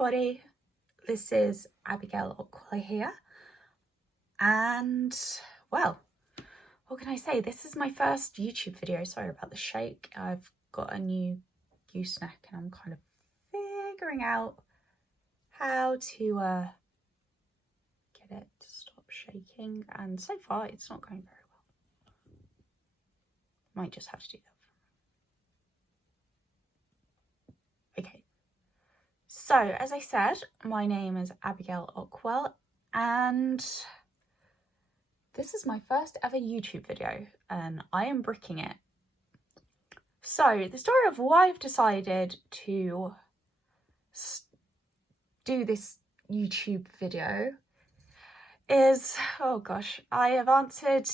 everybody, this is Abigail Ockwell here, and well, what can I say, this is my first YouTube video. Sorry about the shake. I've got a new gooseneck and I'm kind of figuring out how to get it to stop shaking, and so far it's not going very well. Might just have to do that. Okay, so as I said, my name is Abigail Ockwell and this is my first ever YouTube video and I am bricking it. So the story of why I've decided to do this YouTube video is, oh gosh, I've answered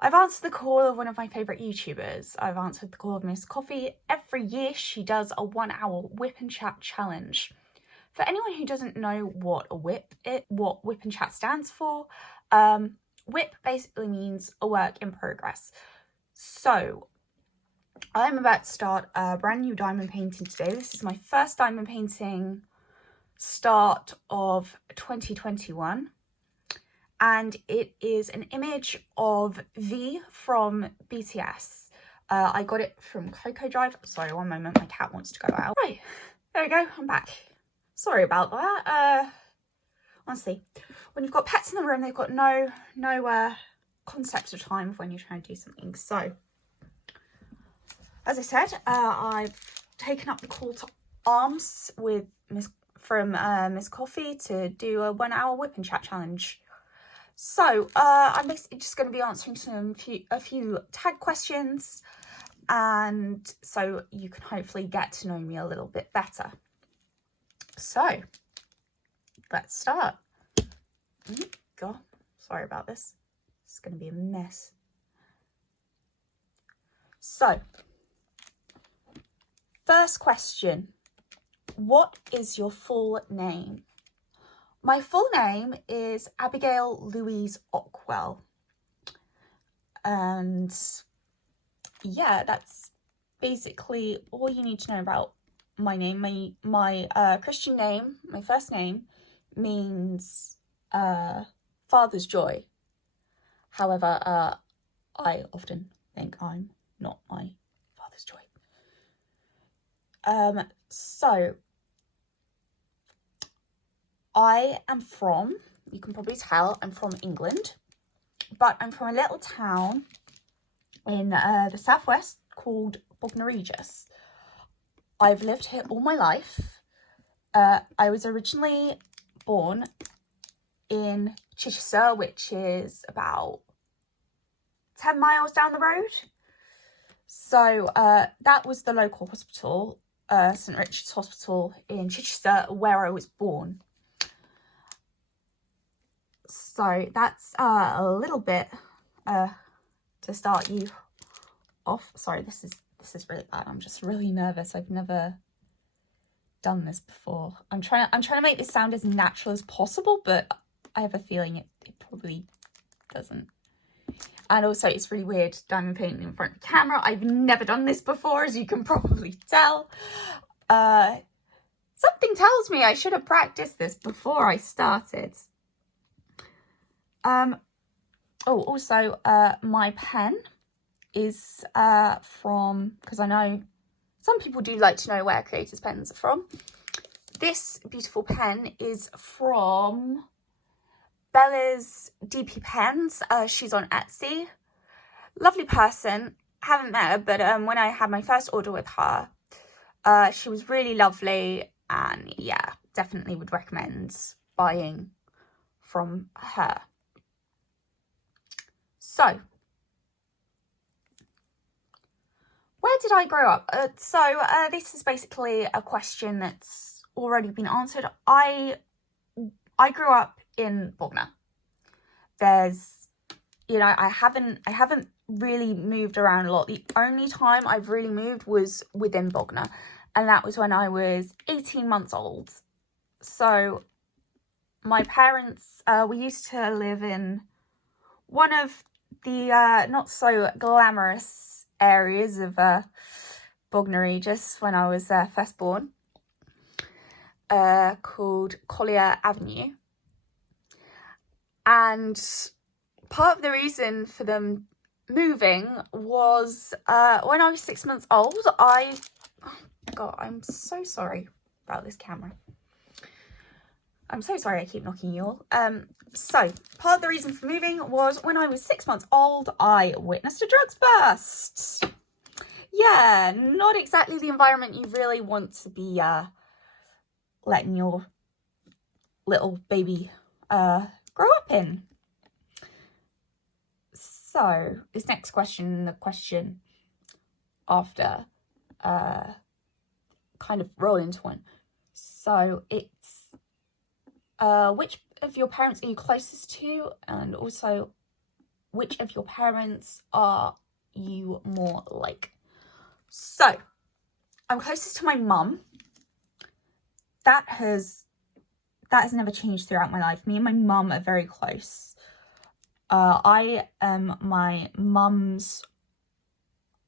the call of one of my favourite YouTubers. I've answered the call of Miss Coffee. Every year she does a 1-hour Whip and Chat challenge. For anyone who doesn't know what Whip and Chat stands for, Whip basically means a work in progress. So I'm about to start a brand new diamond painting today. This is my first diamond painting start of 2021. And it is an image of V from BTS. I got it from Coco Drive. Sorry, one moment, my cat wants to go out. Right, there we go, I'm back. Sorry about that. Honestly, when you've got pets in the room, they've got no concept of time of when you're trying to do something. So, as I said, I've taken up the call to arms with Miss Coffee to do a 1-hour Whip and Chat challenge. So I'm basically just going to be answering a few tag questions, and so you can hopefully get to know me a little bit better. So let's start. God, sorry about this. It's going to be a mess. So, first question. What is your full name? My full name is Abigail Louise Ockwell, and yeah, that's basically all you need to know about my name. My Christian name, my first name, means Father's Joy. However, I often think I'm not my Father's Joy. So I am from, you can probably tell, I'm from England, but I'm from a little town in the southwest called Bognor Regis. I've lived here all my life. I was originally born in Chichester, which is about 10 miles down the road. So that was the local hospital, St Richard's Hospital in Chichester, where I was born. So that's a little bit to start you off. Sorry, this is really bad. I'm just really nervous. I've never done this before. I'm trying to make this sound as natural as possible, but I have a feeling it probably doesn't. And also, it's really weird diamond painting in front of the camera. I've never done this before, as you can probably tell. Something tells me I should have practiced this before I started. Also, my pen is from, because I know some people do like to know where creators' pens are from. This beautiful pen is from Bella's DP Pens. She's on Etsy. Lovely person. Haven't met her, but when I had my first order with her, she was really lovely, and yeah, definitely would recommend buying from her. So, where did I grow up? This is basically a question that's already been answered. I grew up in Bognor. There's, you know, I haven't really moved around a lot. The only time I've really moved was within Bognor, and that was when I was 18 months old. So my parents, we used to live in one of the not so glamorous areas of Bognor Regis when I was first born. called Collier Avenue. And part of the reason for them moving was when I was 6 months old. Oh God, I'm so sorry about this camera. I'm so sorry I keep knocking you all. So part of the reason for moving was when I was 6 months old, I witnessed a drugs bust. Yeah, not exactly the environment you really want to be letting your little baby grow up in. So this next question, the question after, kind of roll into one. So it's which of your parents are you closest to, and also which of your parents are you more like? So I'm closest to my mum. That has never changed throughout my life. Me and my mum are very close. I am my mum's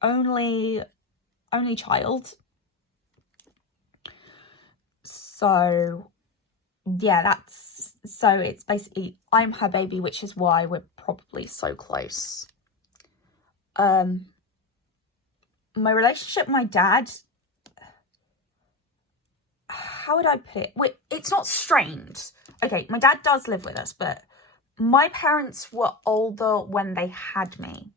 only child. So yeah, so it's basically I'm her baby, which is why we're probably so close. My relationship with my dad, how would I put it? It's not strained. Okay, my dad does live with us, but my parents were older when they had me.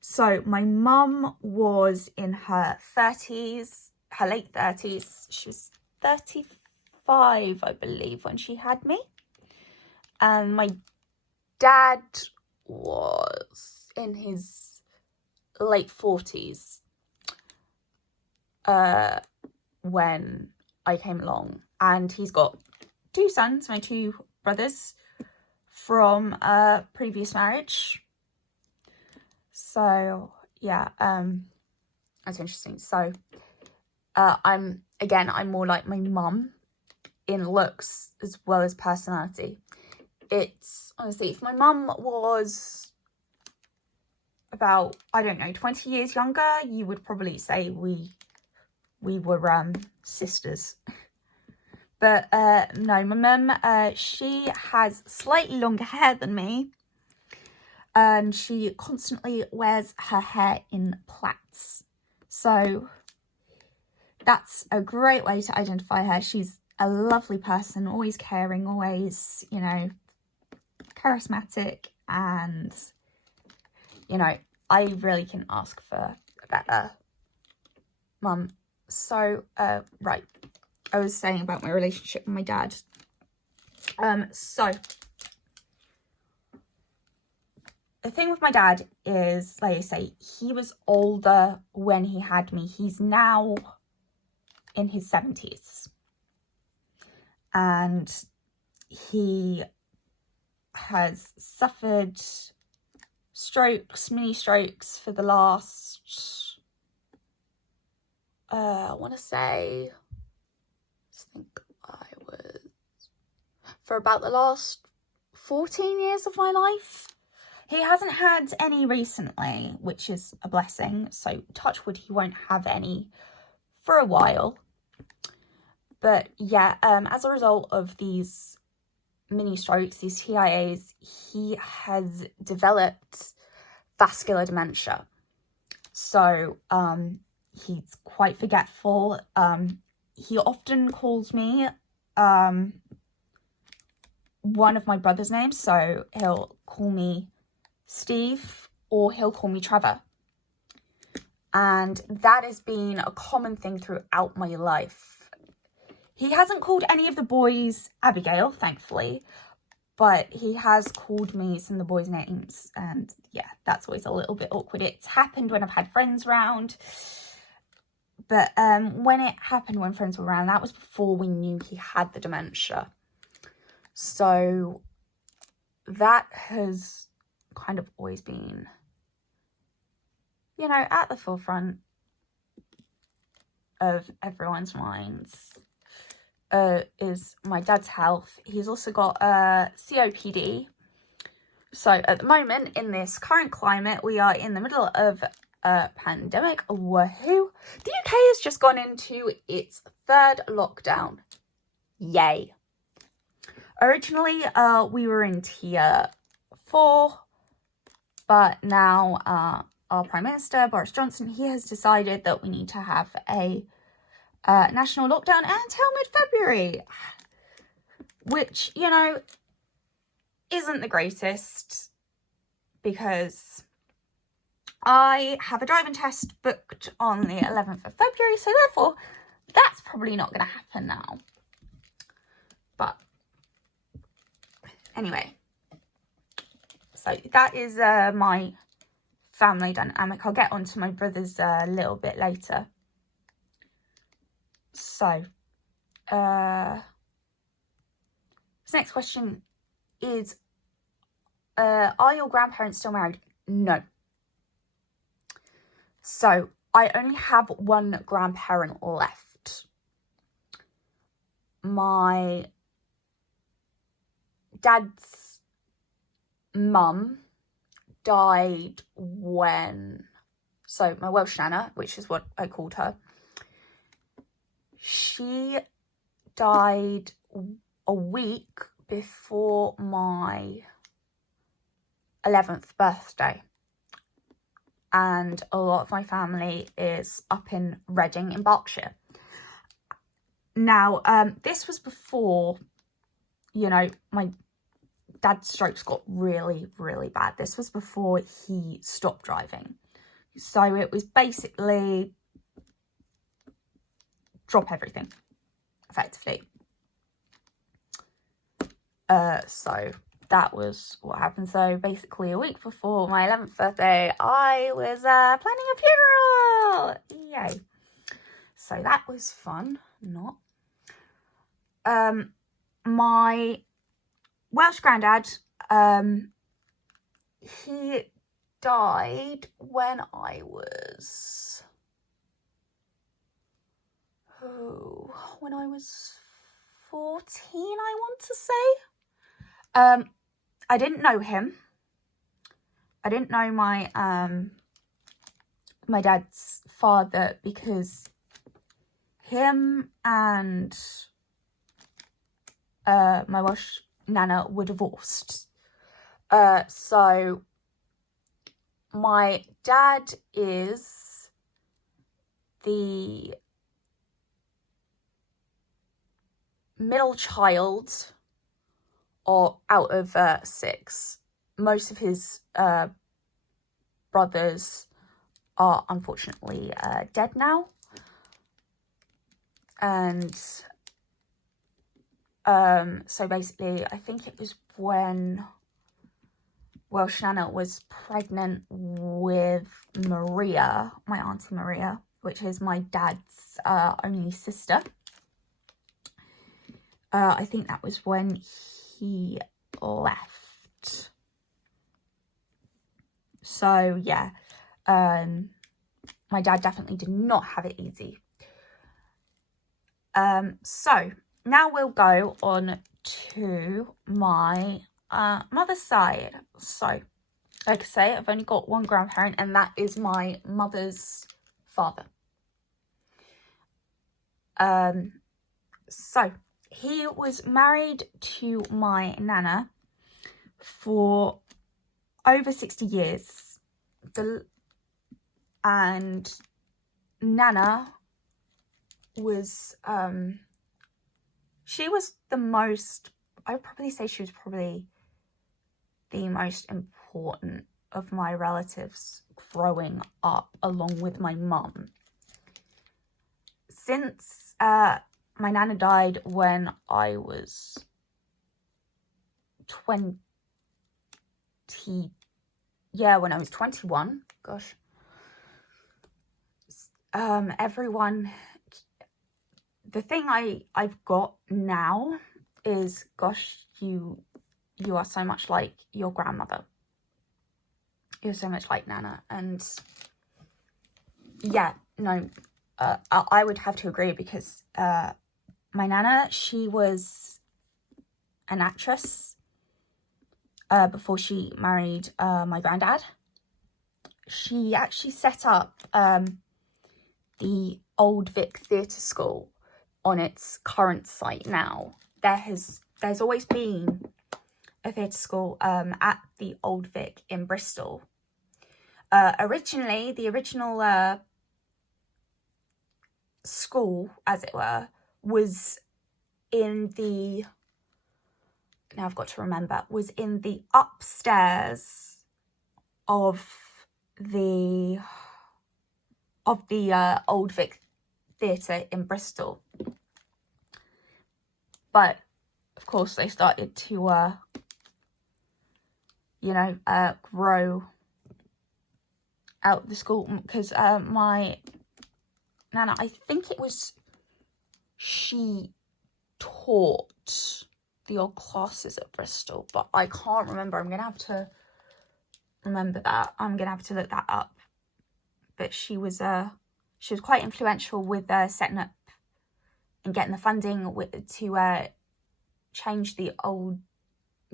So my mum was in her 30s, her late 30s. She was 35, I believe, when she had me. And my dad was in his late 40s when I came along. And he's got 2 sons, my 2 brothers, from a previous marriage. So yeah, that's interesting. So I'm more like my mum in looks as well as personality. It's honestly, if my mum was about, I don't know, 20 years younger, you would probably say we were sisters. But no, my mum, she has slightly longer hair than me, and she constantly wears her hair in plaits. So that's a great way to identify her. She's a lovely person, always caring, always, you know, charismatic, and, you know, I really can ask for a better mum. So, right, I was saying about my relationship with my dad. So the thing with my dad is, like I say, he was older when he had me. He's now in his 70s. And he has suffered mini strokes for the last, I want to say, for about the last 14 years of my life. He hasn't had any recently, which is a blessing. So touch wood, he won't have any for a while. But yeah, as a result of these mini strokes, these TIAs, he has developed vascular dementia. So he's quite forgetful. He often calls me one of my brother's names. So he'll call me Steve or he'll call me Trevor. And that has been a common thing throughout my life. He hasn't called any of the boys Abigail, thankfully, but he has called me some of the boys' names. And yeah, that's always a little bit awkward. It's happened when I've had friends around. But when it happened when friends were around, that was before we knew he had the dementia. So that has kind of always been, you know, at the forefront of everyone's minds, is my dad's health. He's also got COPD. So at the moment, in this current climate, we are in the middle of a pandemic. Woohoo! The UK has just gone into its 3rd lockdown. Yay. Originally, we were in tier 4, but now our Prime Minister, Boris Johnson, he has decided that we need to have a national lockdown until mid-February, which, you know, isn't the greatest, because I have a driving test booked on the 11th of February, so therefore that's probably not going to happen now. But anyway, so that is my family dynamic. I'll get onto my brothers a little bit later. So, this next question is, are your grandparents still married? No. So, I only have one grandparent left. My dad's mum died when, so my Welsh nana, which is what I called her, she died a week before my 11th birthday. And a lot of my family is up in Reading in Berkshire. Now, this was before, you know, my dad's strokes got really, really bad. This was before he stopped driving. So it was basically drop everything, effectively. So that was what happened. So basically a week before my 11th birthday, I was planning a funeral. Yay. So that was fun. Not. My Welsh granddad, he died when I was, when I was 14, I want to say. I didn't know him. I didn't know my my dad's father, because him and my Welsh nana were divorced. So my dad is the middle child, or out of 6. Most of his brothers are unfortunately dead now. And so basically, I think it was when Welsh Nana was pregnant with Maria, my auntie Maria, which is my dad's only sister. I think that was when he left. So yeah, my dad definitely did not have it easy. So now we'll go on to my mother's side. So, like I say, I've only got one grandparent, and that is my mother's father. So he was married to my nana for over 60 years. And Nana was, she was the most, I would probably say she was probably the most important of my relatives growing up, along with my mum. Since my nana died when I was 20, when I was 21, gosh. Everyone, the thing I've got now is, gosh, you are so much like your grandmother. You're so much like Nana. And yeah, no, I would have to agree, because my Nana, she was an actress before she married my granddad. She actually set up the Old Vic Theatre School on its current site now. There's always been a theatre school at the Old Vic in Bristol. Originally, the original school, as it were, was in the, now I've got to remember, was in the upstairs of the Old Vic Theatre in Bristol. But of course they started to grow out the school, because my Nana, I think it was, she taught the old classes at Bristol, but I can't remember. I'm gonna have to remember that. I'm gonna have to look that up. But she was quite influential with setting up and getting the funding to change the old,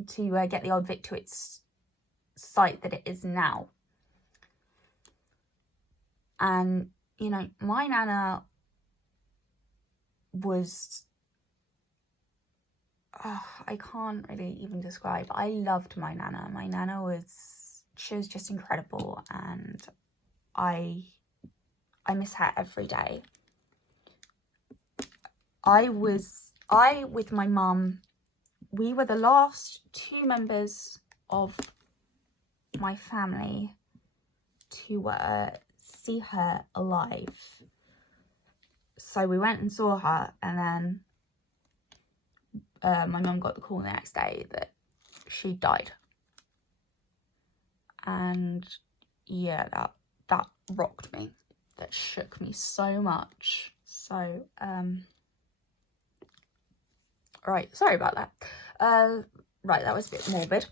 to get the Old Vic to its site that it is now. And my Nana was, I can't really even describe. I loved my Nana. My Nana she was just incredible, and I miss her every day. I, with my mum, we were the last 2 members of my family to see her alive. So we went and saw her, and then my mum got the call the next day that she died. And yeah, that rocked me. That shook me so much. So right, sorry about that. Right, that was a bit morbid.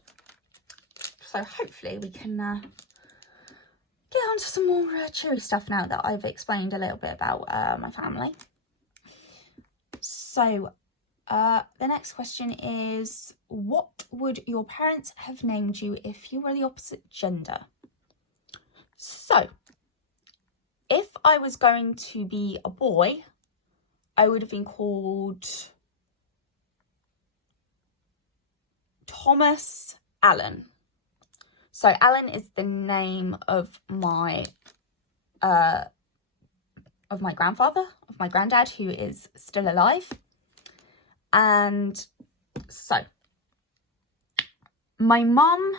So hopefully we can get on to some more cheery stuff now that I've explained a little bit about my family. So the next question is, what would your parents have named you if you were the opposite gender? So if I was going to be a boy, I would have been called Thomas Allen. So Alan is the name of my grandfather, of my granddad, who is still alive. And so my mum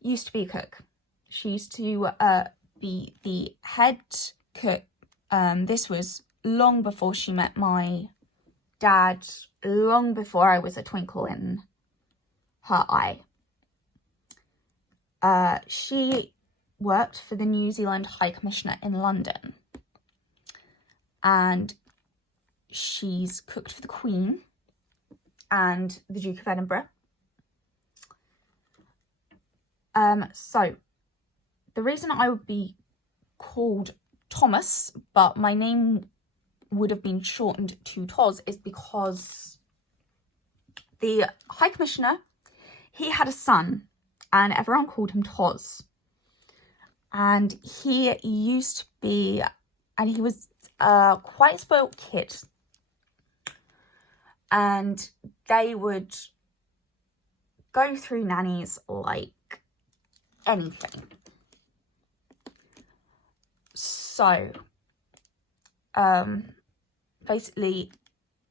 used to be a cook. She used to be the head cook. This was long before she met my dad, long before I was a twinkle in her eye. She worked for the New Zealand High Commissioner in London, and she's cooked for the Queen and the Duke of Edinburgh. So the reason I would be called Thomas, but my name would have been shortened to Toz, is because the High Commissioner, he had a son, and everyone called him Toz. And he used to be, and he was quite a spoilt kid. And they would go through nannies like anything. So, basically,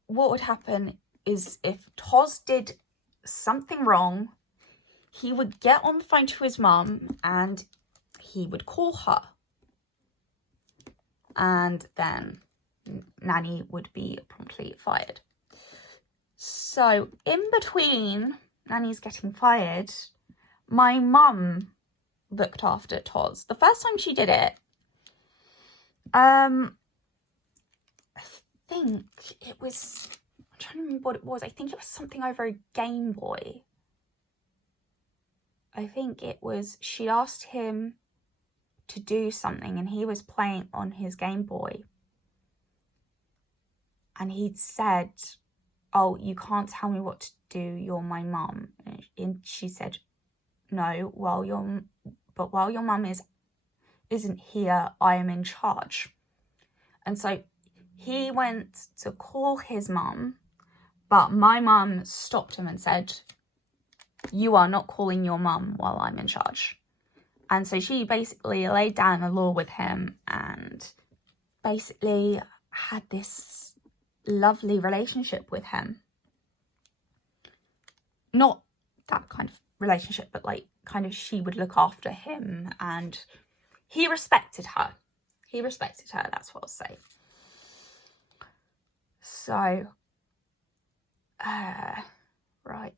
what would happen is if Toz did something wrong, he would get on the phone to his mum and he would call her. And then Nanny would be promptly fired. So in between Nanny's getting fired, my mum looked after Toz. The first time she did it, I think it was, I'm trying to remember what it was. I think it was something over a Game Boy. I think it was, she asked him to do something and he was playing on his Game Boy. And he'd said, "Oh, you can't tell me what to do, you're my mum." And she said, "No, while your mum isn't here, I am in charge." And so he went to call his mum, but my mum stopped him and said, "You are not calling your mum while I'm in charge." And so she basically laid down the law with him and basically had this lovely relationship with him. Not that kind of relationship, but like kind of she would look after him and he respected her. He respected her, that's what I'll say. So, right.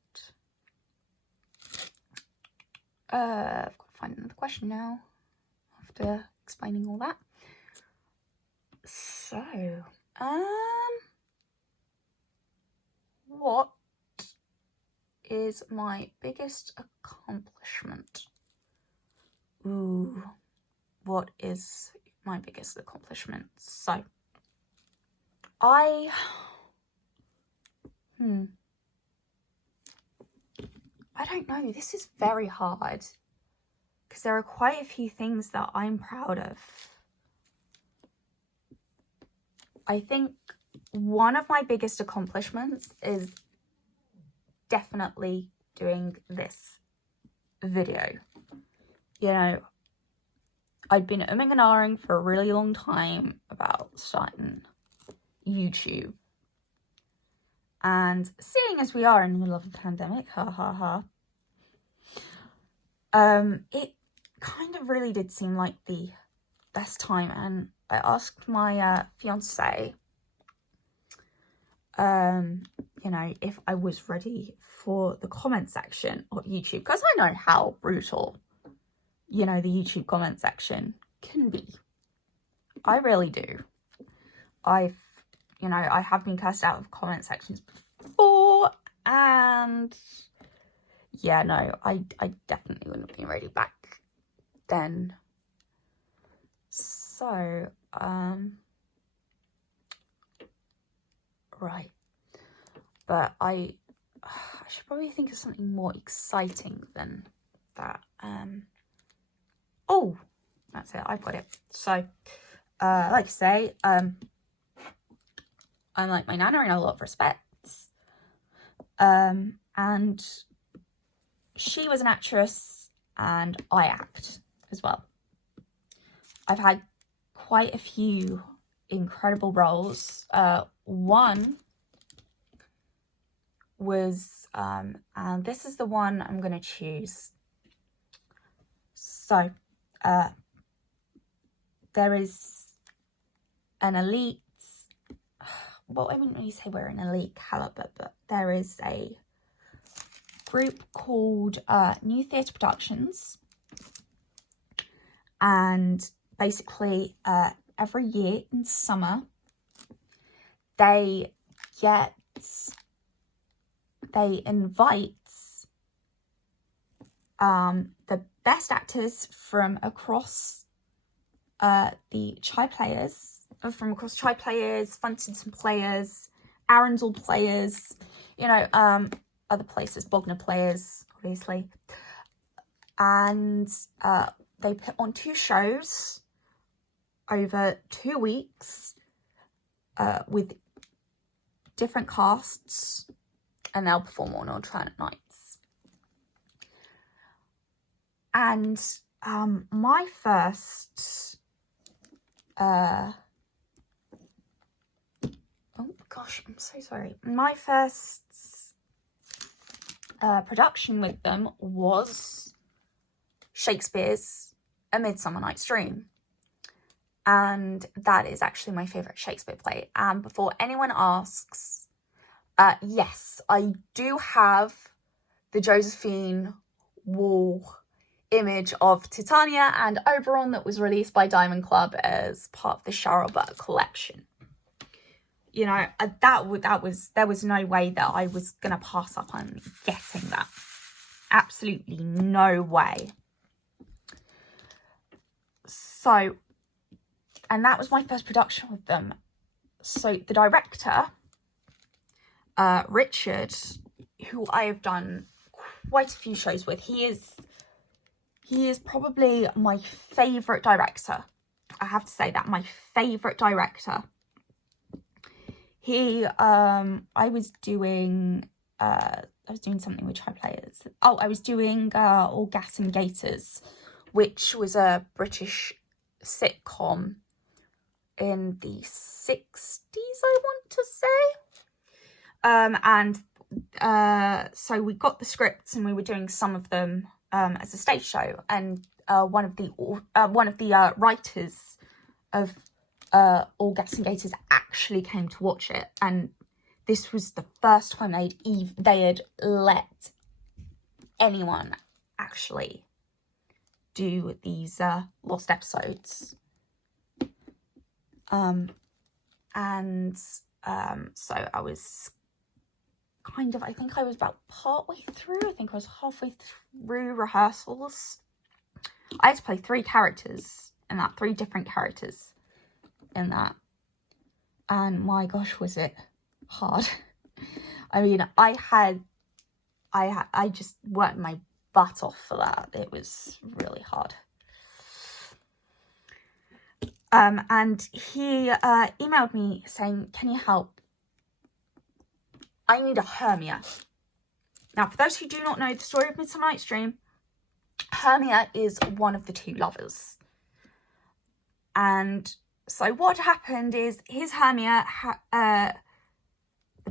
I've got to find another question now after explaining all that. So, what is my biggest accomplishment? Ooh, what is my biggest accomplishment? So, I don't know. This is very hard because there are quite a few things that I'm proud of. I think one of my biggest accomplishments is definitely doing this video. You know, I'd been umming and ahhing for a really long time about starting YouTube. And seeing as we are in the middle of a pandemic, it kind of really did seem like the best time. And I asked my fiance, you know, if I was ready for the comment section of YouTube, because I know how brutal, you know, the YouTube comment section can be. I really do. You know, I have been cursed out of comment sections before, and yeah, no, I definitely wouldn't have been ready back then. So, right, but I should probably think of something more exciting than that. Oh, that's it, I've got it. So, like I say, I'm like my nana in a lot of respects. And she was an actress and I act as well. I've had quite a few incredible roles. One was, and this is the one I'm going to choose. So, there is an elite, well, I wouldn't really say we're an elite caliber, but there is a group called New Theatre Productions, and basically every year in summer they invite the best actors from across the Chai Players, Funtington Players, Arundel Players, you know, other places, Bognor Players, obviously. And they put on 2 shows over 2 weeks with different casts, and they'll perform on alternate nights. And my first oh gosh, I'm so sorry. My first production with them was Shakespeare's A Midsummer Night's Dream. And that is actually my favourite Shakespeare play. And before anyone asks, yes, I do have the Josephine wall image of Titania and Oberon that was released by Diamond Club as part of the Charlottte collection. You know, there was no way that I was going to pass up on getting that. Absolutely no way. So, and that was my first production with them. So the director, Richard, who I have done quite a few shows with, he is probably my favourite director. I have to say that, my favourite director. I was doing something which I play as, I was doing All Gas and Gators, which was a British sitcom in the 60s, I want to say. So we got the scripts and we were doing some of them as a stage show, and one of the writers of All Gas and Gators actually came to watch it, and this was the first time they had let anyone actually do these lost episodes. So I was I think I was about partway through. I think I was halfway through rehearsals. I had to play 3 characters in that, 3 different characters in that. And my gosh, was it hard. I mean, I just worked my butt off for that. It was really hard. And he emailed me saying, can you help? I need a Hermia. Now, for those who do not know the story of Midsummer Night's Dream, Hermia is one of the 2 lovers. And so what happened is his Hermia, the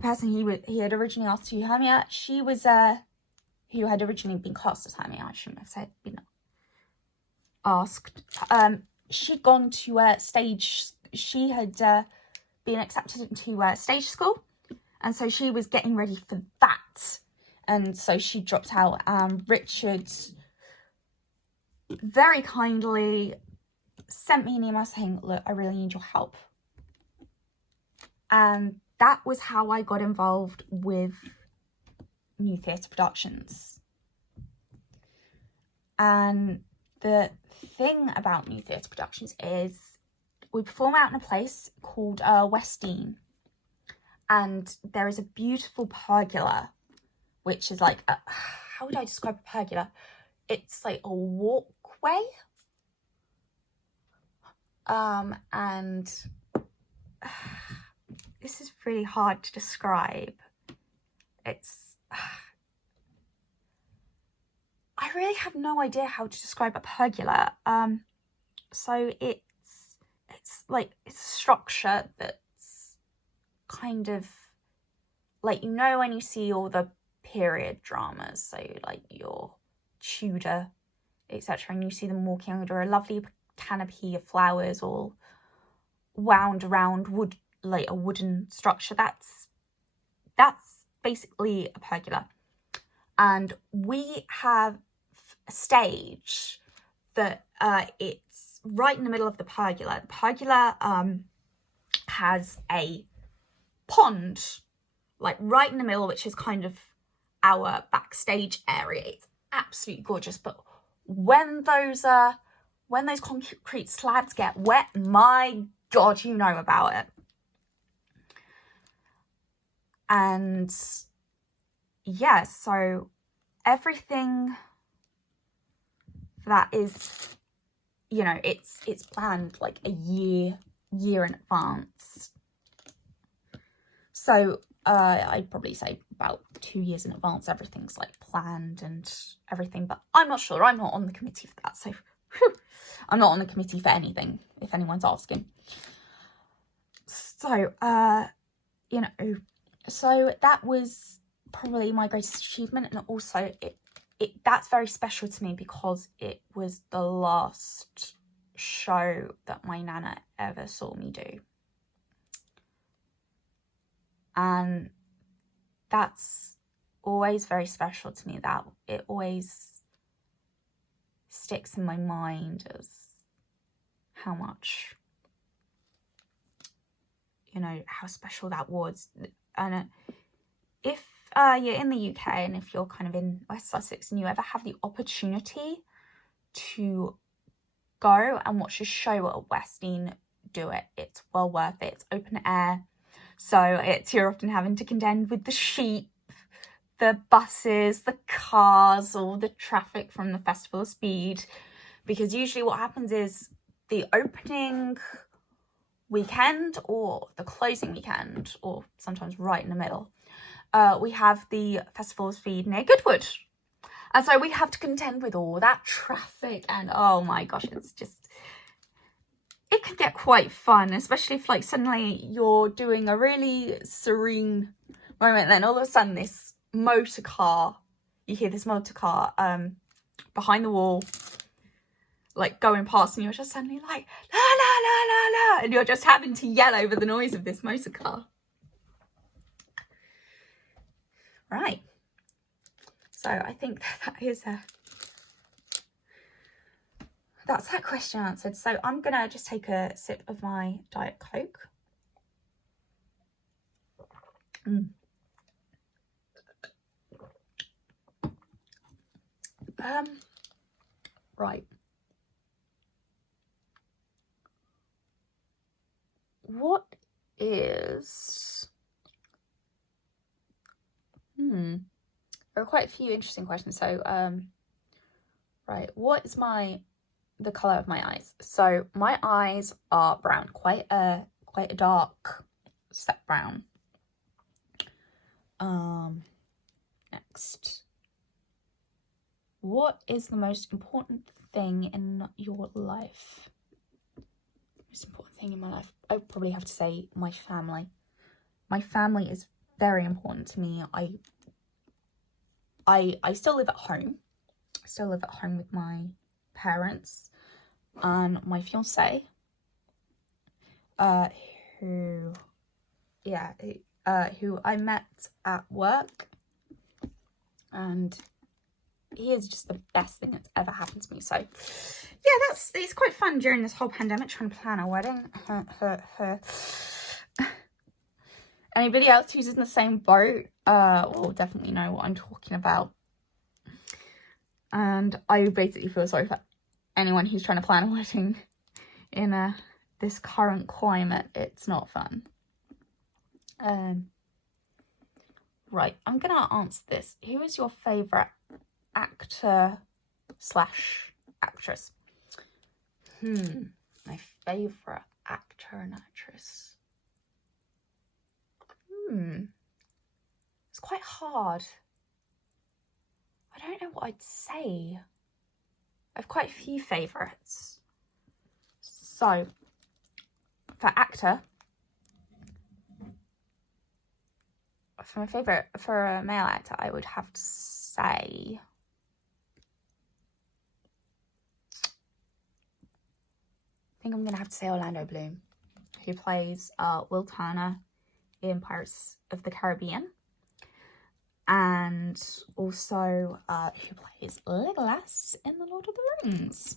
person he had originally asked to Hermia, she was who had originally been cast as Hermia. I shouldn't have said been asked. She'd gone to stage. She had been accepted into stage school, and so she was getting ready for that. And so she dropped out. Richard very kindly sent me an email saying, look, I really need your help. And that was how I got involved with new theatre productions. And the thing about new theatre productions is we perform out in a place called West Dean. And there is a beautiful pergola, which is like, how would I describe a pergola? It's like a walkway. And this is really hard to describe. I really have no idea how to describe a pergola. So it's like, it's a structure that's kind of like, you know, when you see all the period dramas, so like your Tudor, etc., and you see them walking under a lovely canopy of flowers all wound around wood, like a wooden structure. That's basically a pergola. And we have a stage that it's right in the middle of the pergola. The pergola has a pond like right in the middle, which is kind of our backstage area. It's absolutely gorgeous, but when those concrete slabs get wet, my God, you know about it. And yeah, so everything that is, you know, it's planned like a year in advance. So I'd probably say about 2 years in advance, everything's like planned and everything, but I'm not sure. I'm not on the committee for that, so I'm not on the committee for anything, if anyone's asking. So, you know, so that was probably my greatest achievement, and also that's very special to me because it was the last show that my nana ever saw me do. And that's always very special to me. That it always sticks in my mind as how much, you know, how special that was. And if you're in the UK and if you're kind of in West Sussex and you ever have the opportunity to go and watch a show at West Dean, do it. It's well worth it. It's open air. So you're often having to contend with the sheep, the buses, the cars, all the traffic from the Festival of Speed. Because usually what happens is the opening weekend or the closing weekend, or sometimes right in the middle, we have the Festival of Speed near Goodwood. And so we have to contend with all that traffic, and oh my gosh, it's just, it can get quite fun, especially if like suddenly you're doing a really serene moment, and then all of a sudden this motor car, you hear this motor car behind the wall, like going past, and you're just suddenly like, la la la la la, and you're just having to yell over the noise of this motor car. Right. So I think that is that's that question answered. So I'm gonna just take a sip of my Diet Coke. Right. What is... There are quite a few interesting questions. So, right, what is the colour of my eyes? So my eyes are brown, quite a dark set brown. Next. What is the most important thing in your life? Most important thing in my life? I would probably have to say my family. My family is very important to me. I still live at home. I still live at home with my parents and my fiance, who I met at work, and he is just the best thing that's ever happened to me. So yeah, it's quite fun during this whole pandemic trying to plan a wedding. Anybody else who's in the same boat will definitely know what I'm talking about. And I basically feel sorry for anyone who's trying to plan a wedding in this current climate. It's not fun. Right, I'm gonna answer this. Who is your favourite actor / actress? My favourite actor and actress. It's quite hard. I don't know what I'd say. I have quite a few favourites. So, for actor, for my favourite, for a male actor, I would have to say... I think I'm going to have to say Orlando Bloom, who plays Will Turner in Pirates of the Caribbean, and also who plays Legolas in The Lord of the Rings,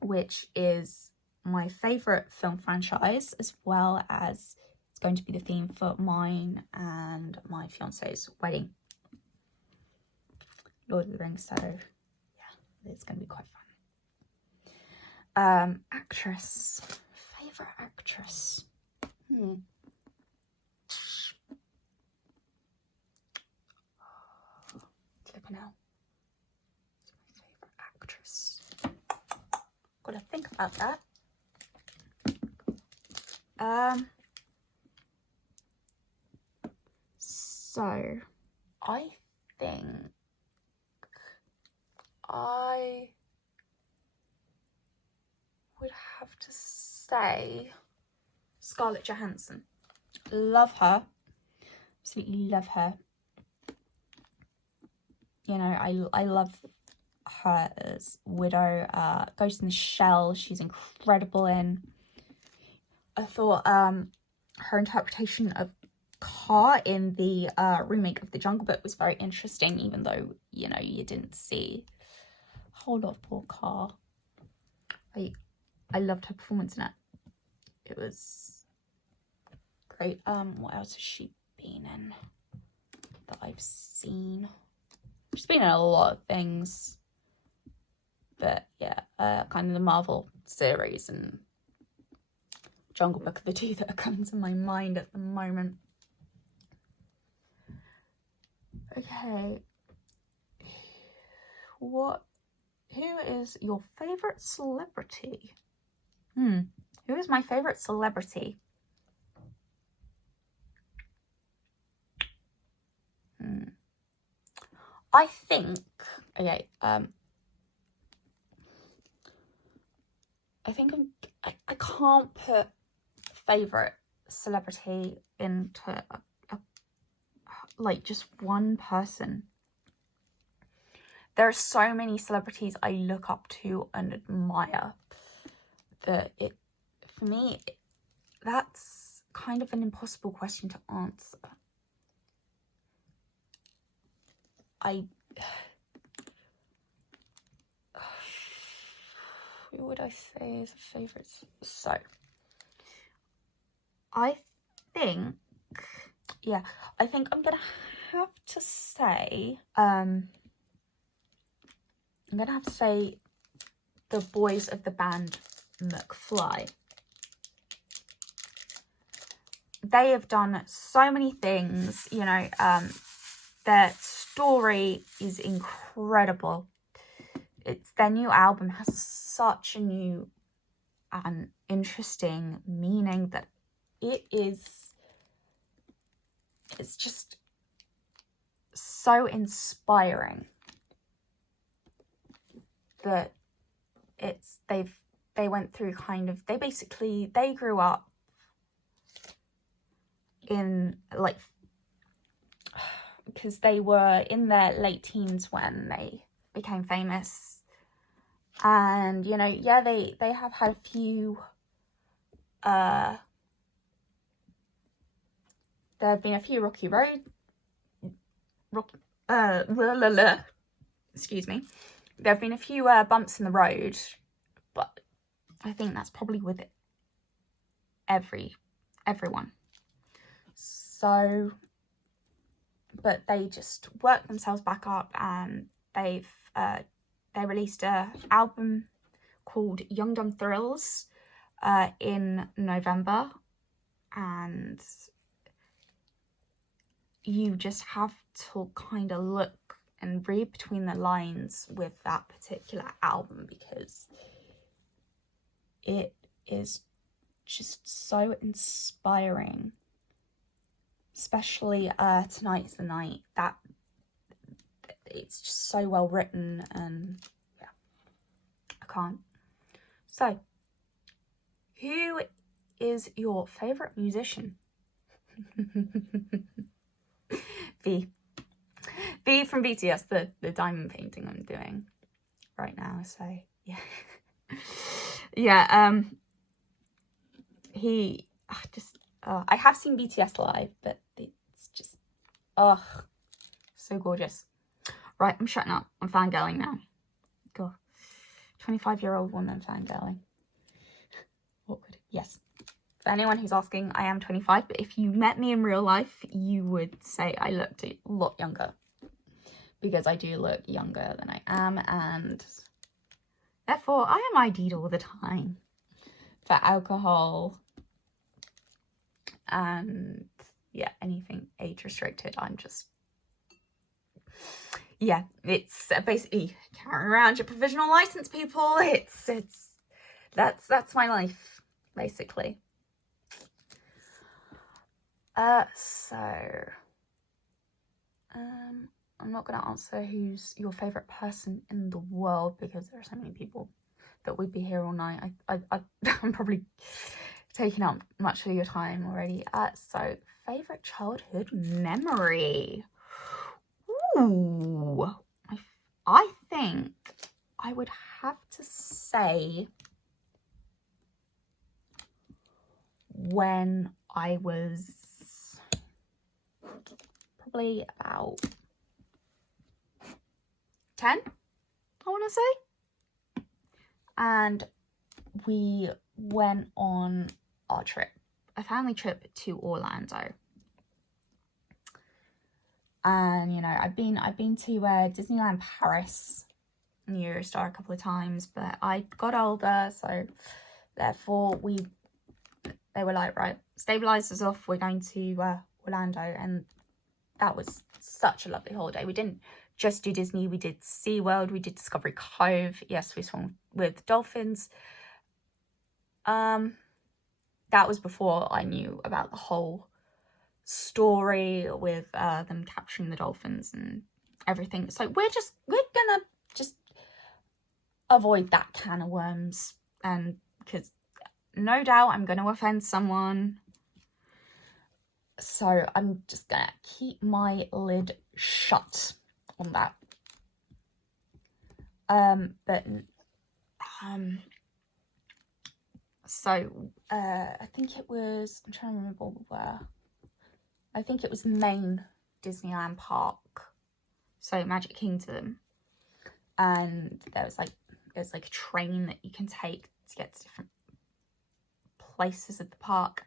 which is my favourite film franchise, as well as it's going to be the theme for mine and my fiance's wedding. Lord of the Rings, so yeah, it's going to be quite fun. Actress. Favourite actress. Flipping out. Who's my favourite actress? Gotta think about that. So I think I would have to say Scarlett Johansson. Love her. Absolutely love her. You know, I love her as Widow. Ghost in the Shell, she's incredible in. I thought her interpretation of Car in the remake of The Jungle Book was very interesting, even though, you know, you didn't see a whole lot of poor Car. I loved her performance in it. It was great. What else has she been in that I've seen? She's been in a lot of things, but yeah, kind of the Marvel series and Jungle Book are the two that are coming to my mind at the moment. Okay, who is your favourite celebrity? Who Who is my favourite celebrity? I think, okay, I think I can't put favourite celebrity into like just one person. There are so many celebrities I look up to and admire that for me, that's kind of an impossible question to answer. Who would I say is a favourite? So, I think I'm gonna have to say, the boys of the band McFly. They have done so many things, you know. Their story is incredible. Their new album has such a new and interesting meaning that it's just so inspiring that they went through they grew up in, like, because they were in their late teens when they became famous, and you know, yeah, they have had a few there have been a few excuse me, there have been a few bumps in the road, but I think that's probably with everyone. So, but they just worked themselves back up, and they released a album called Young Dumb Thrills in November, and you just have to kind of look and read between the lines with that particular album, because it is just so inspiring. Especially Tonight's the Night. That it's just so well written, and yeah, I can't. So, who is your favourite musician? V from BTS, the diamond painting I'm doing right now. So yeah, yeah. I have seen BTS live, but it's just, so gorgeous. Right, I'm shutting up. I'm fangirling now. God, 25-year-old woman fangirling. Awkward. Yes. For anyone who's asking, I am 25, but if you met me in real life, you would say I looked a lot younger. Because I do look younger than I am, and therefore I am ID'd all the time for alcohol. And yeah, anything age restricted, I'm just, yeah, it's basically carrying around your provisional license, people. That's my life, basically. I'm not going to answer who's your favourite person in the world, because there are so many people that would be here all night. I'm probably taking up much of your time already. So, favourite childhood memory. Ooh, I think I would have to say when I was probably about 10, I want to say. And we went on our trip, a family trip to Orlando. And you know, I've been to Disneyland Paris and Eurostar a couple of times, but I got older, so therefore they were like, right, stabilizers off, we're going to Orlando. And that was such a lovely holiday. We didn't just do Disney, we did SeaWorld, we did Discovery Cove. Yes, we swam with dolphins. that was before I knew about the whole story with them capturing the dolphins and everything. So we're gonna just avoid that can of worms, and because no doubt I'm gonna offend someone. So I'm just gonna keep my lid shut on that. So I think it was, I'm trying to remember where. I think it was Maine Disneyland Park. So Magic Kingdom. And there's like a train that you can take to get to different places of the park.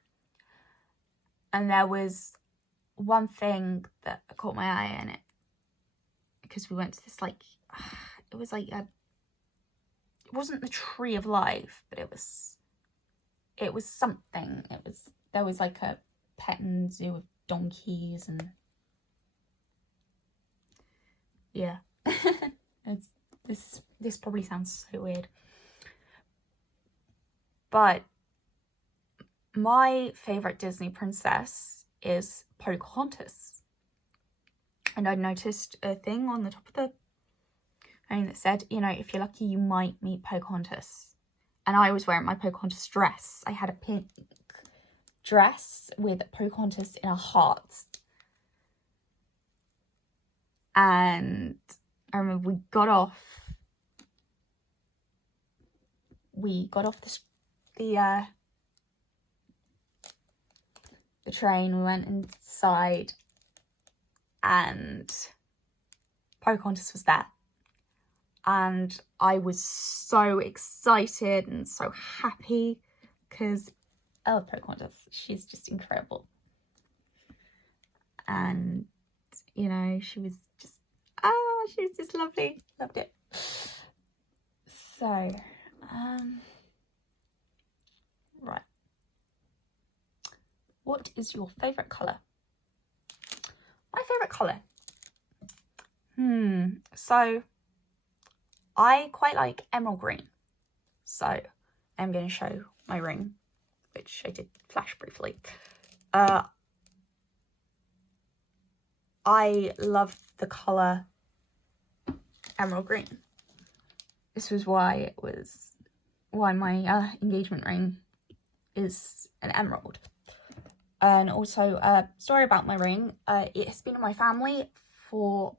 And there was one thing that caught my eye in it, because we went to this, like, it was like it wasn't the Tree of Life, but it was something. There was like a petting zoo of donkeys, and yeah. This probably sounds so weird, but my favorite Disney princess is Pocahontas. And I noticed a thing on the top of the thing that said, you know, if you're lucky, you might meet Pocahontas. And I was wearing my Pocahontas dress. I had a pink dress with Pocahontas in a heart. And I remember we got off the train. We went inside, and Pocahontas was there, and I was so excited and so happy because I love Pocahontas. She's just incredible, and you know, she was just lovely. Loved it. So right, what is your favorite color? My favorite color, so I quite like emerald green. So I'm going to show my ring, which I did flash briefly. I love the color emerald green. This was why my engagement ring is an emerald. And also, story about my ring. It has been in my family for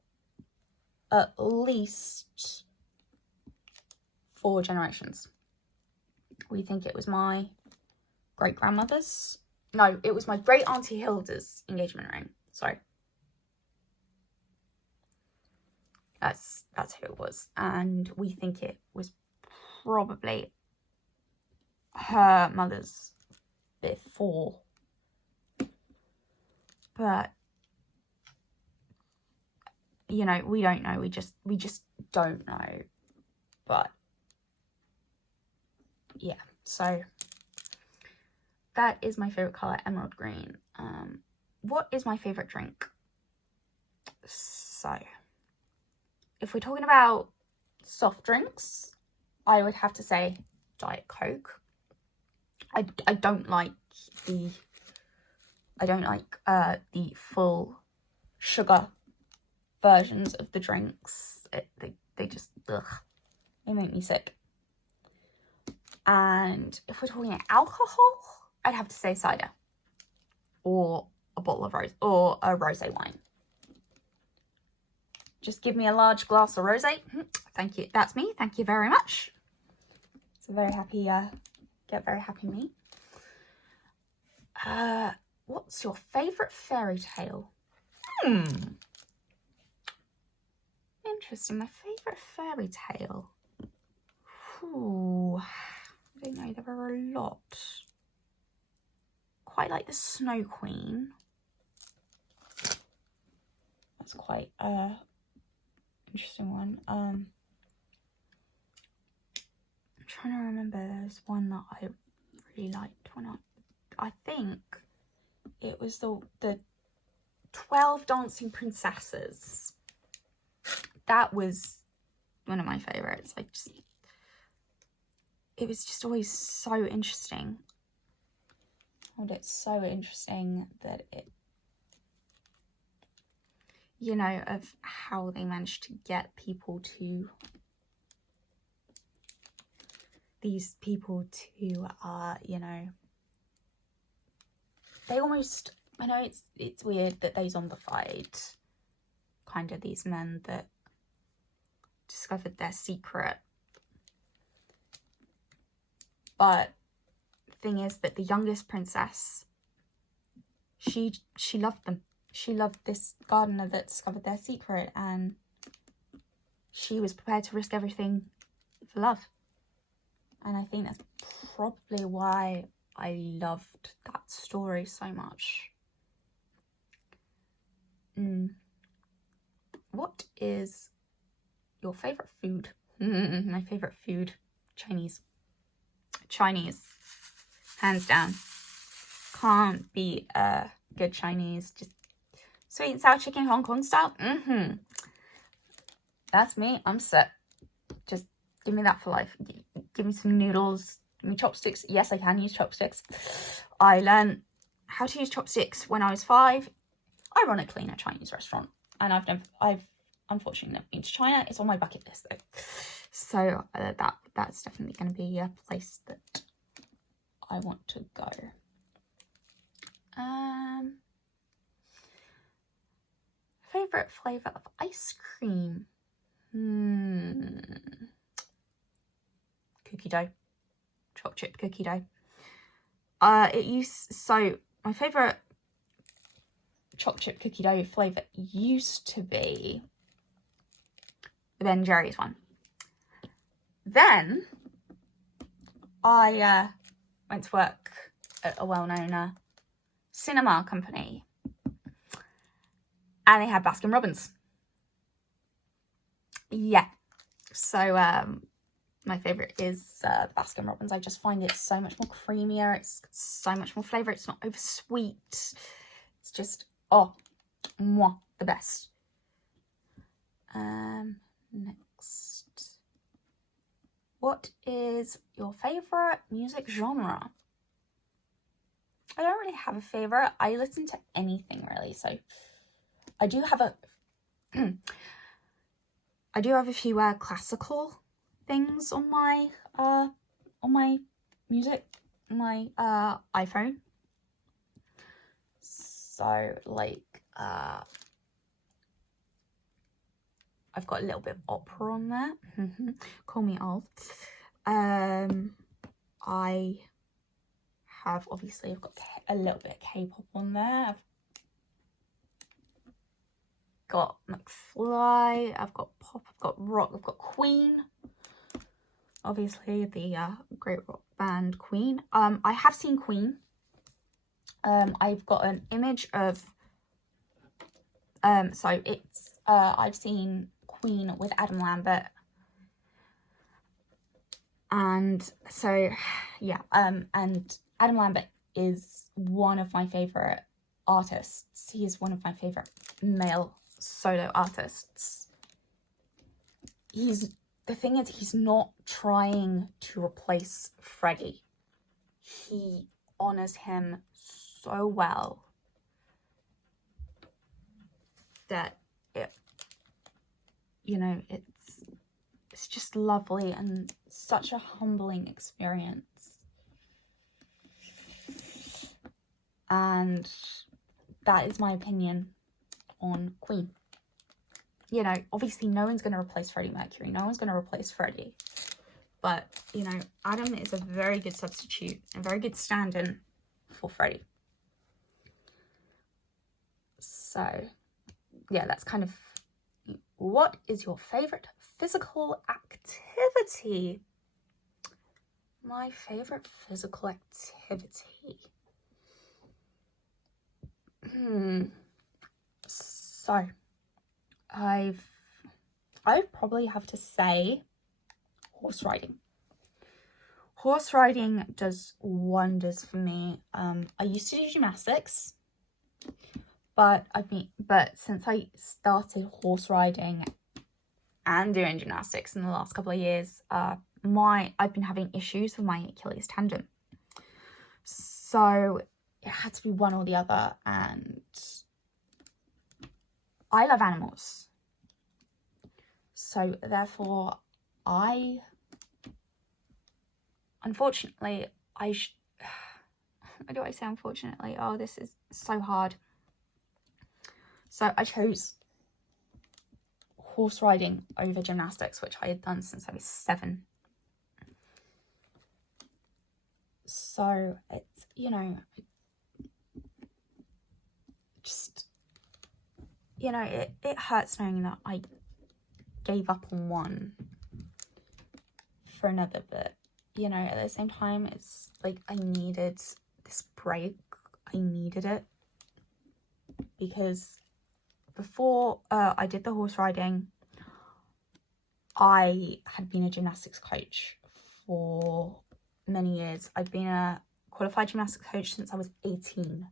at least 4 generations. We think it was my great-grandmother's. No, it was my great-auntie Hilda's engagement ring. Sorry. That's who it was. And we think it was probably her mother's before. But, you know, we don't know. We just don't know. But, yeah. So, that is my favourite colour, emerald green. What is my favourite drink? So, if we're talking about soft drinks, I would have to say Diet Coke. I don't like the full sugar versions of the drinks. They just, ugh, they make me sick. And if we're talking alcohol, I'd have to say cider, or a bottle of a rosé wine. Just give me a large glass of rosé. Thank you. That's me. Thank you very much. It's a very happy, get very happy me. What's your favourite fairy tale? Interesting. My favourite fairy tale. Ooh, I don't know. There are a lot. Quite like the Snow Queen. That's quite interesting one. I'm trying to remember. There's one that I really liked when I think it was the 12 Dancing Princesses. That was one of my favorites. It was just always so interesting. found it so interesting that it, you know, of how they managed to get people to, these people to, you know, they almost, I know it's weird that they zombified kind of these men that discovered their secret. But the thing is that the youngest princess, she loved them. She loved this gardener that discovered their secret, and she was prepared to risk everything for love. And I think that's probably why I loved that story so much. What is your favourite food? My favourite food, Chinese. Chinese, hands down. Can't be a good Chinese. Just sweet and sour chicken, Hong Kong style. That's me. I'm set. Just give me that for life. Give me some noodles. Give me chopsticks. Yes, I can use chopsticks. I learned how to use chopsticks when I was 5. Ironically, in a Chinese restaurant. And I've unfortunately never been to China. It's on my bucket list though. So that's definitely going to be a place that I want to go. Favorite flavor of ice cream? Cookie dough, chocolate chip cookie dough. So my favorite chocolate chip cookie dough flavor used to be the Ben & Jerry's one. Then I went to work at a well-known cinema company, and they had Baskin-Robbins. Yeah, so my favourite is Baskin-Robbins. I just find it so much more creamier. It's got so much more flavour. It's not over sweet. It's just, oh, mwah, the best. Next. What is your favourite music genre? I don't really have a favourite. I listen to anything really. So I do have a few classical things on my music, my iPhone. So like I've got a little bit of opera on there. Call me old. I have, obviously, I've got a little bit of K-pop on there. I've got McFly, I've got pop, I've got rock, I've got Queen. Obviously, the great rock band Queen. I have seen Queen. I've got an image of, so it's, I've seen Queen with Adam Lambert. And so, yeah, and Adam Lambert is one of my favourite artists. He is one of my favourite male solo artists. The thing is, he's not trying to replace Freddie. He honours him so well that it, you know, it's just lovely and such a humbling experience. And that is my opinion on Queen. You know, obviously no one's going to replace Freddie Mercury. No one's going to replace Freddie. But, you know, Adam is a very good substitute, a very good stand-in for Freddie. So, yeah, that's kind of... What is your favourite physical activity? My favourite physical activity... So, I would probably have to say horse riding. Horse riding does wonders for me. I used to do gymnastics, but since I started horse riding and doing gymnastics in the last couple of years, I've been having issues with my Achilles tendon. So it had to be one or the other, and I love animals. So therefore, unfortunately, why do I say unfortunately? Oh, this is so hard. So I chose horse riding over gymnastics, which I had done since I was 7. So it's, you know, just, you know, it hurts knowing that I gave up on one for another, but, you know, at the same time, it's like I needed this break. I needed it because before I did the horse riding, I had been a gymnastics coach for many years. I've been a qualified gymnastics coach since I was 18.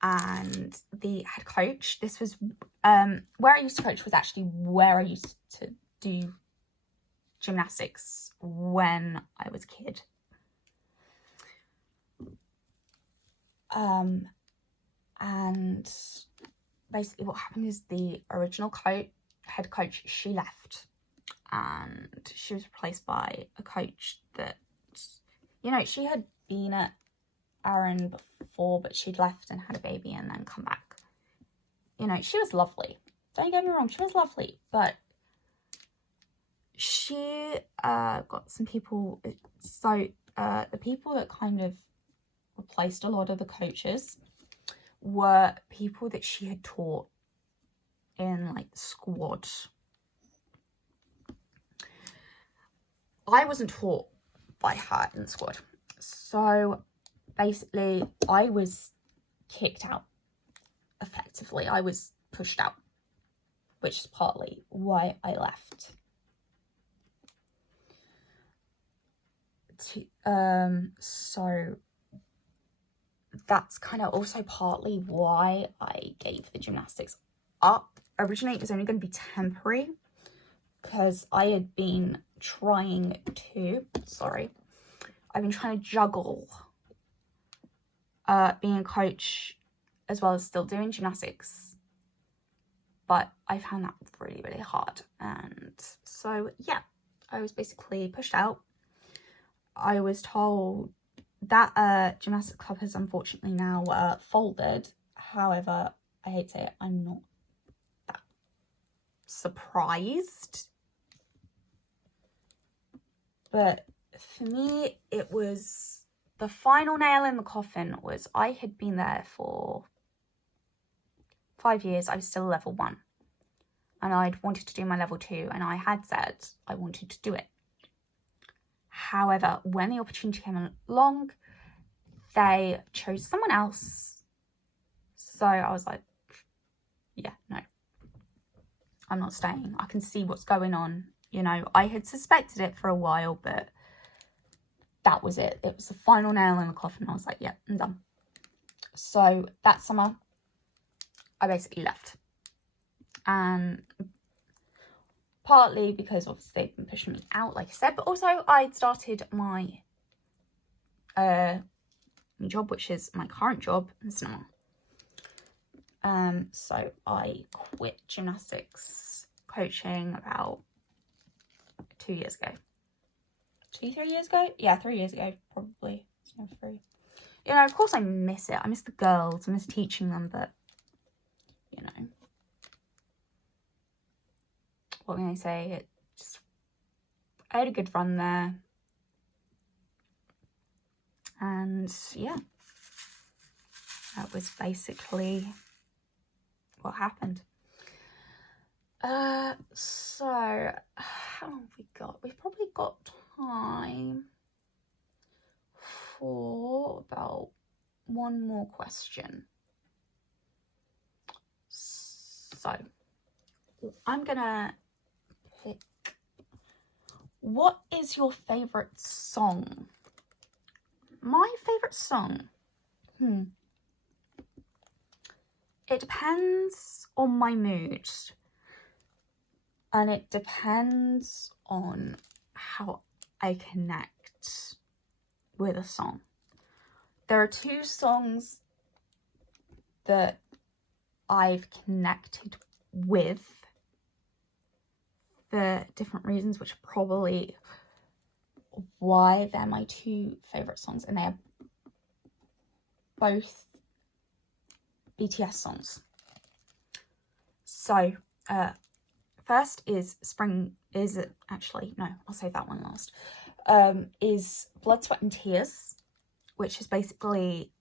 And the head coach, this was where I used to coach, was actually where I used to do gymnastics when I was a kid. And basically what happened is the original head coach, she left, and she was replaced by a coach that, you know, she had been at Aaron before, but she'd left and had a baby and then come back. You know, she was lovely. Don't get me wrong, she was lovely, but she got some people. So the people that kind of replaced a lot of the coaches were people that she had taught in like the squad. I wasn't taught by her in the squad, so basically I was kicked out. Effectively, I was pushed out, which is partly why I left. So that's kind of also partly why I gave the gymnastics up. Originally, it was only going to be temporary because I had been trying to, I've been trying to juggle being a coach as well as still doing gymnastics. But I found that really, really hard. And so, yeah, I was basically pushed out. I was told that gymnastics club has unfortunately now folded. However, I hate to say it, I'm not that surprised. But for me, it was the final nail in the coffin. Was I had been there for 5 years. I was still level 1. And I'd wanted to do my level 2. And I had said I wanted to do it. However, when the opportunity came along, they chose someone else. So I was like, yeah, no, I'm not staying. I can see what's going on. You know, I had suspected it for a while, but that was it. It was the final nail in the coffin. I was like, yeah, I'm done. So that summer, I basically left. And partly because obviously they've been pushing me out, like I said, but also I'd started my new job, which is my current job in cinema. So I quit gymnastics coaching about 2 years ago. 3 years ago? Yeah, 3 years ago, probably. So 3. You know, of course I miss it. I miss the girls. I miss teaching them, but, you know, what can I say? I had a good run there. And, yeah, that was basically what happened. So, how long have we got? We've probably got time for about one more question. So, I'm gonna pick, what is your favourite song? My favourite song? It depends on my mood. And it depends on how I connect with a song. There are 2 songs that I've connected with for different reasons, which are probably why they're my 2 favourite songs, and they are both BTS songs. So, first is I'll save that one last, is Blood, Sweat and Tears, which is basically,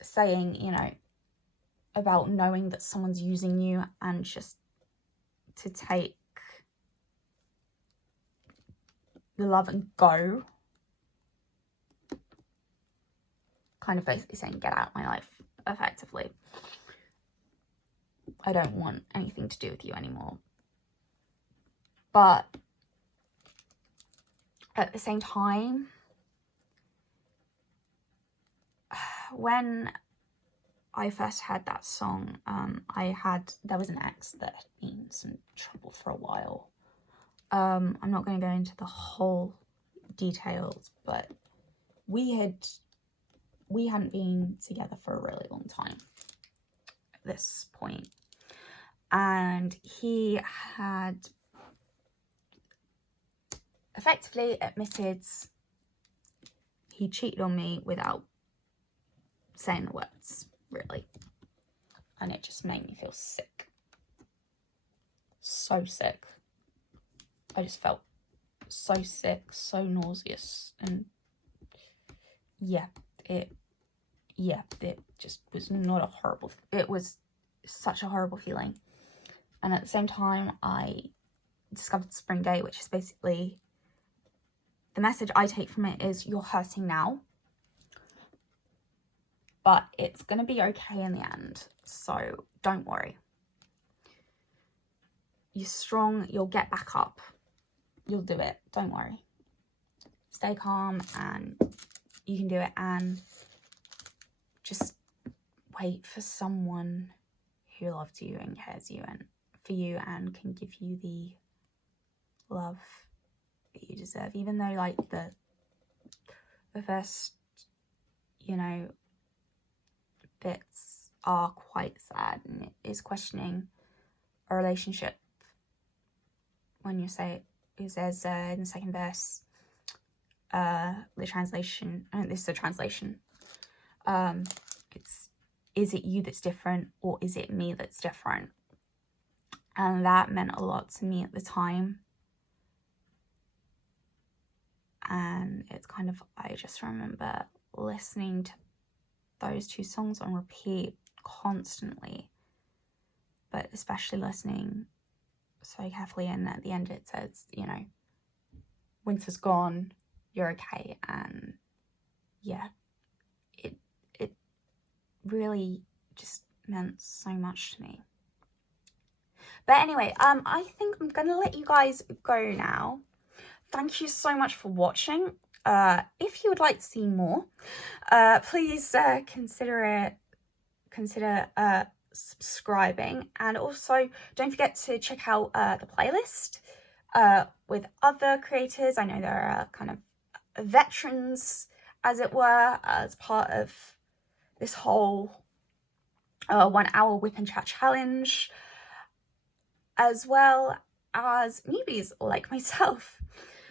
saying, you know, about knowing that someone's using you and just to take the love and go. Kind of basically saying, get out of my life, effectively. I don't want anything to do with you anymore. But at the same time, when I first heard that song, there was an ex that had been in some trouble for a while. I'm not going to go into the whole details, but we hadn't been together for a really long time at this point. And he had effectively admitted he cheated on me without saying the words, really. And it just made me feel sick. So sick. I just felt so sick, so nauseous, and it just was not a horrible, it was such a horrible feeling. And at the same time, I discovered Spring Day, which is basically, the message I take from it is, you're hurting now, but it's going to be okay in the end, so don't worry. You're strong, you'll get back up. You'll do it, don't worry. Stay calm and you can do it, and just wait for someone who loves you and cares for you and can give you the love that you deserve. Even though, like, the first, you know, bits are quite sad, and it is questioning a relationship. When you say, it says in the second verse, the translation, and this is a translation, it's, is it you that's different, or is it me that's different? And that meant a lot to me at the time. And it's kind of, I just remember listening to those 2 songs on repeat constantly, but especially listening so carefully. And at the end it says, you know, winter's gone, you're okay. And yeah, it really just meant so much to me. But anyway, I think I'm gonna let you guys go now. Thank you so much for watching. If you would like to see more, please consider subscribing, and also don't forget to check out the playlist with other creators. I know there are kind of veterans, as it were, as part of this whole 1 hour Whip and Chat challenge, as well as newbies like myself.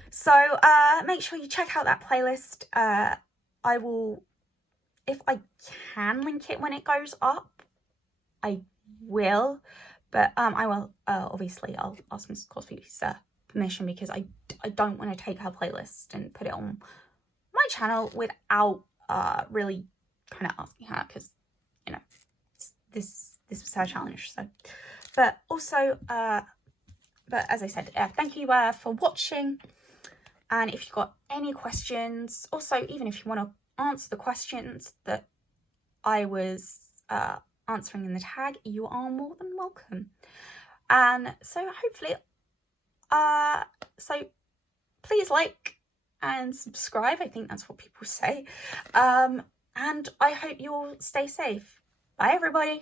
So make sure you check out that playlist. I will, if I can link it when it goes up, I will. But I will, obviously, I'll ask Mrs. Cosby's permission, because I don't want to take her playlist and put it on my channel without really kind of asking her, because, you know, this was her challenge. So, but also, but as I said, thank you for watching. And if you've got any questions, also, even if you want to answer the questions that I was answering in the tag, you are more than welcome. And so hopefully, so please like and subscribe. I think that's what people say. And I hope you all stay safe. Bye, everybody.